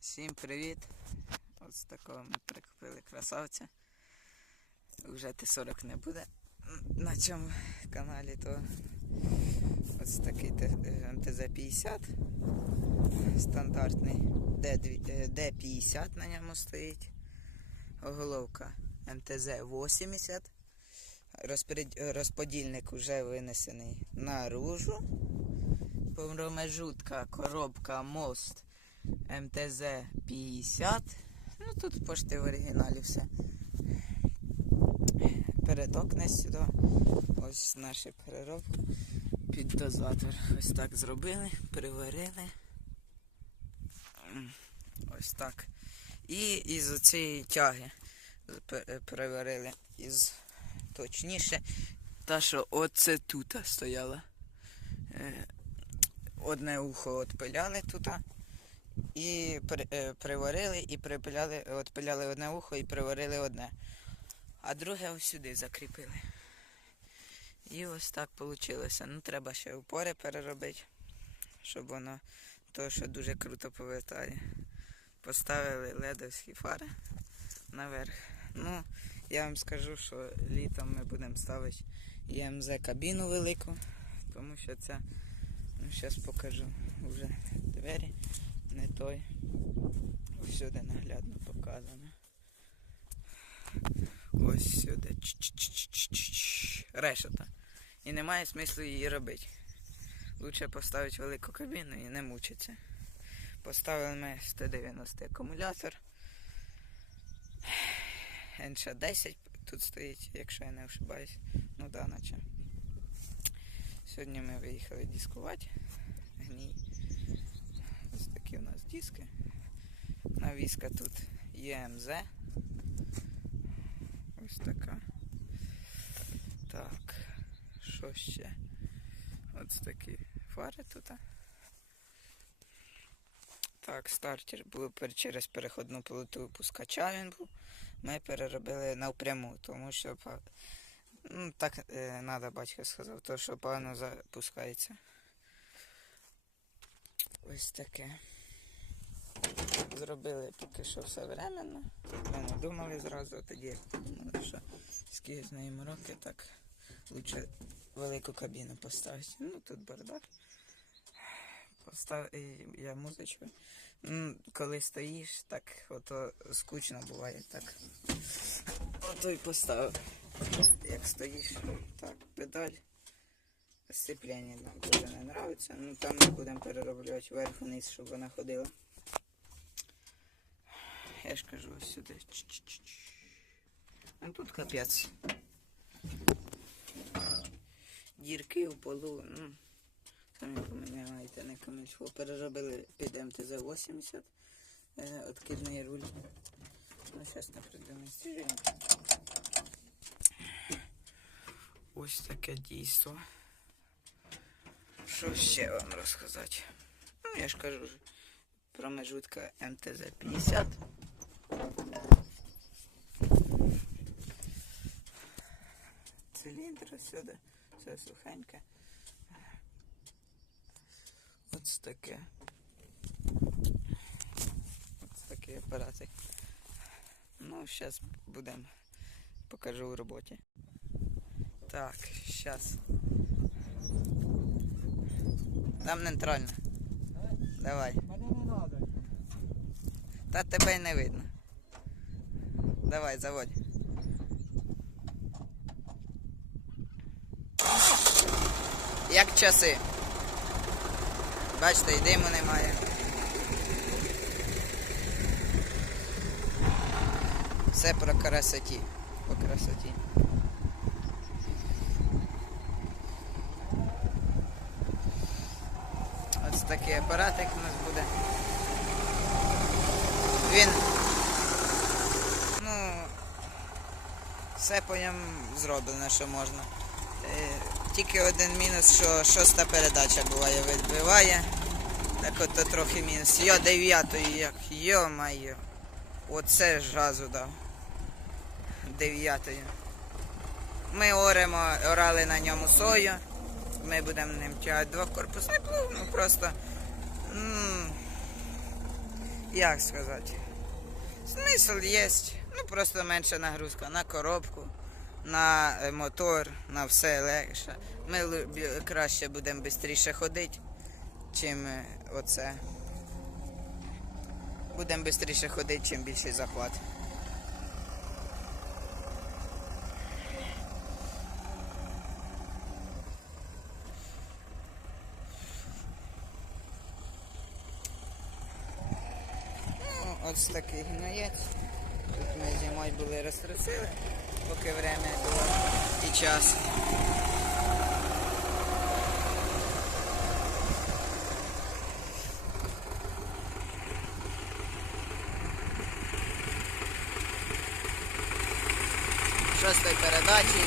Всім привіт! Ось такого ми прикупили красавця. Уже Т-40 не буде на цьому каналі, то ось такий МТЗ-50 стандартний Д2 е, Д50 на ньому стоїть. Головка МТЗ-80. Розподільник вже винесений наружу. Промежутка, коробка, мост. МТЗ 50. Ну тут пошти в оригіналі все. Передок не сюди. Ось наші переробки. Під дозатор. Ось так зробили, приварили. Ось так. І із цієї тяги пе- приварили із точніше. Та, що оце тут стояла. Е, Одне ухо отпиляли тут. І е, приварили, і припиляли, отпиляли одне ухо і приварили одне. А друге ось сюди закріпили. І ось так вийшло. Ну, треба ще упори переробити, щоб воно то, що дуже круто повертає. Поставили ледовські фари наверх. Ну, я вам скажу, що літом ми будемо ставити ЄМЗ кабіну велику, тому що це, ну, зараз покажу вже двері не той. Всюди наглядно показано. Ось сюди. Ч-ч-ч-ч-ч-ч. Решета. І немає смислу її робити. Лучше поставити велику кабіну і не мучитися. Поставили ми 190 акумулятор. НШ-10 тут стоїть, якщо я не ошибаюсь. Ну да, наче. Сьогодні ми виїхали дискувати. Гній. Ось такі у нас диски. Навіска тут ЄМЗ. Ось така. Так. Що ще? Ось такі фари тут. Так, стартер був через переходну плиту пускача він був. Ми переробили навпряму, тому що ну, так е, надо, батько сказав, то що погано запускається. Ось таке. Зробили поки що все временно. Ми не думали зразу, тоді думали, що скільки з неї роки, так лучше велику кабіну поставити. Ну тут бардак. Постав... Я музичку. Коли стоїш, так ото скучно буває так. Ото й поставив. Як стоїш, так, педаль. Сцеплення нам дуже не нравиться. Ну там ми будемо перероблювати вверх-вниз, щоб вона ходила. Я ж кажу ось сюди. Ч-ч-ч-ч. А тут капець. Дірки в полу, ну, самі поміняєте комусь. Переробили під МТЗ-80 е, откидний руль. Ну, зараз продемонструю. Ось таке дійство. Що ще вам розказати? Ну, я ж кажу, промежутка МТЗ-50. Циліндр сюди, все сухеньке. Ось таке. Ось такий апаратик. Ну, зараз будемо покажу в роботі. Так, зараз. Там нейтрально. Давай. Мене не надо. Та тебе й не видно. Давай, заводь. Як часи. Бачите, і диму немає. Все про красоті. По красоті. Ось такий апаратик у нас буде. Він. Ну. Все по ньому зроблено, що можна. Тільки один мінус, що шоста передача буває відбиває. Так от то трохи мінус. Йо, дев'ятої як. Йо-майо. Оце ж газу дав. Дев'ятою. Ми оремо, орали на ньому сою. Ми будемо ним тягати двокорпусний плуг, ну просто. м, Як сказати? Смисл є. Ну просто менша нагрузка на коробку, на е, мотор, на все легше. Ми краще будемо швидше ходити, чим е, оце. Будемо швидше ходити, чим більший захват. Ну, ось такий гноєць. Тут ми зимою були розтрусили, поки время було і час. Шостої передачі.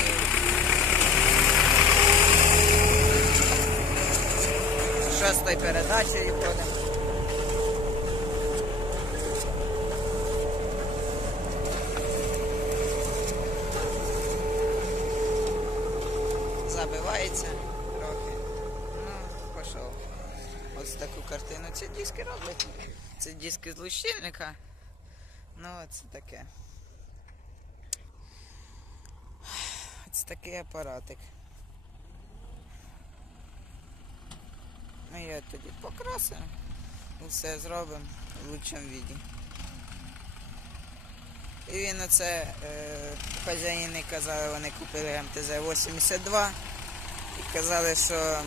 Шостої передачі ходимо. Забивається трохи. Ну, пішов. Ось таку картину. Це диски роблять. Це диски з лущильника. Ну, це таке. Ось такий апаратик. Ну, я тоді покрасив. Все зробимо в лучшому віді. І він оце е, хазяїни казали, вони купили МТЗ-82 і казали, що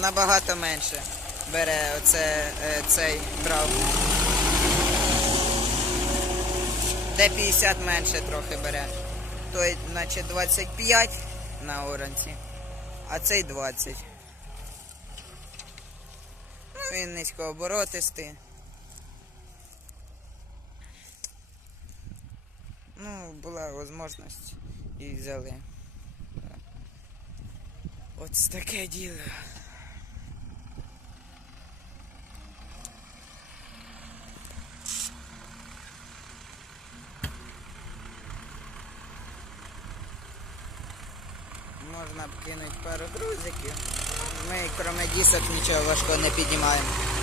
набагато менше бере оце е, цей брав. Де 50 менше трохи бере. Той, наче 25 на оранці, а цей 20. Ну, він низькооборотистий. Ну, була можливість і взяли. Ось таке діло. Можна б кинути пару грузиків. Ми, крім дісок, нічого важкого не піднімаємо.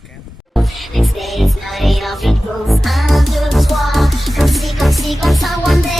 இருக்கேன் Next day is money off it goes under the wall. Come see, come see, come one day.